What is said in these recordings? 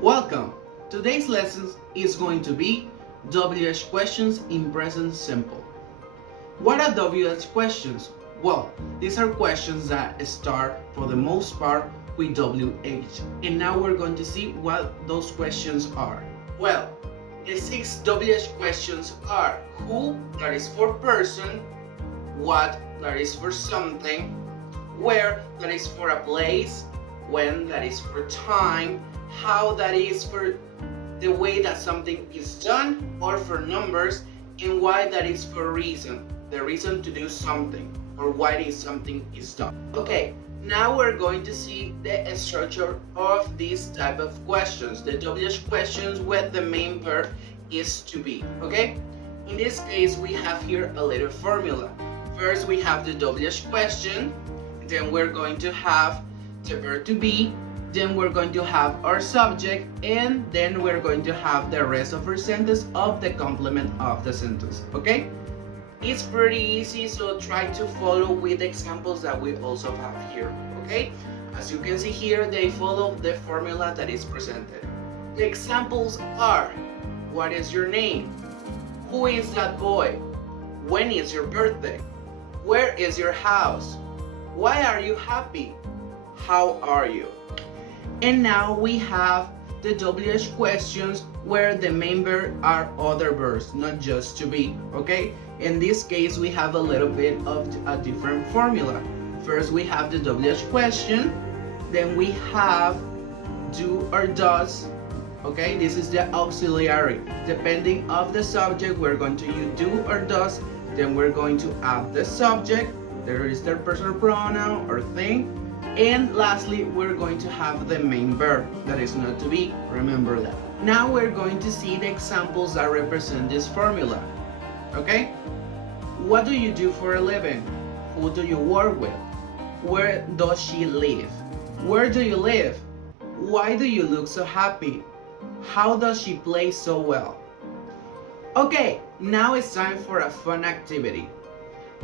Welcome! Today's lesson is going to be WH questions in present simple. What are WH questions? Well, these are questions that start for the most part with WH. And now we're going to see what those questions are. Well, the 6 WH questions are who, that is for person, what, that is for something, where, that is for a place, when, that is for time, how, that is for the way that something is done or for numbers, and why, that is for reason, the reason to do something or why something is done. Okay, now we're going to see the structure of these type of questions, the WH questions where the main verb is to be. Okay, in this case we have here a little formula. First we have the WH question, then we're going to have the verb to be, then we're going to have our subject, and then we're going to have the rest of our sentence of the complement of the sentence. Okay, it's pretty easy, so try to follow with the examples that we also have here. Okay, as you can see here, they follow the formula that is presented. The examples are: what is your name? Who is that boy? When is your birthday? Where is your house? Why are you happy? How are you? And now we have the WH questions where the main verb are other verbs, not just to be. Okay, in this case we have a little bit of a different formula. First we have the WH question, then we have do or does. Okay, this is the auxiliary. Depending of the subject, we're going to use do or does, then we're going to add the subject, there is the personal pronoun or thing, and lastly we're going to have the main verb, that is not to be. Remember that. Now we're going to see the examples that represent this formula. Okay, what do you do for a living? Who do you work with? Where does she live? Where do you live? Why do you look so happy? How does she play so well? Okay, now it's time for a fun activity.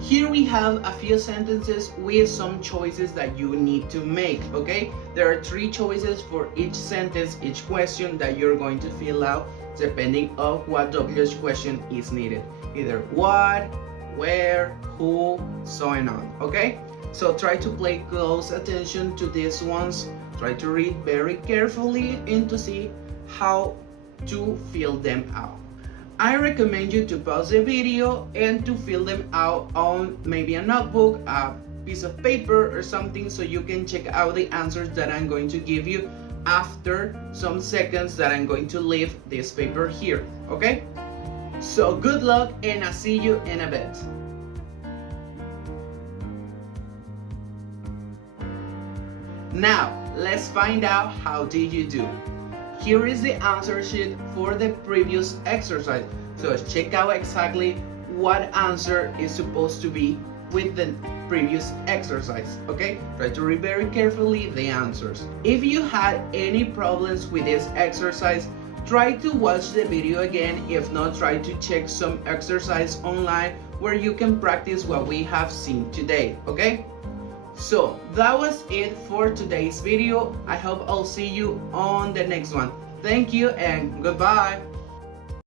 Here we have a few sentences with some choices that you need to make. Okay, there are 3 choices for each sentence, each question that you're going to fill out depending of what WH question is needed. Either what, where, who, so and on. Okay, so try to pay close attention to these ones. Try to read very carefully and to see how to fill them out. I recommend you to pause the video and to fill them out on maybe a notebook, a piece of paper or something, so you can check out the answers that I'm going to give you after some seconds that I'm going to leave this paper here. Okay, so good luck and I'll see you in a bit. Now let's find out how did you do. Here is the answer sheet for the previous exercise. So check out exactly what answer is supposed to be with the previous exercise. Okay, try to read very carefully the answers. If you had any problems with this exercise, try to watch the video again. If not, try to check some exercise online where you can practice what we have seen today. Okay, so that was it for today's video. I hope I'll see you on the next one. Thank you and goodbye.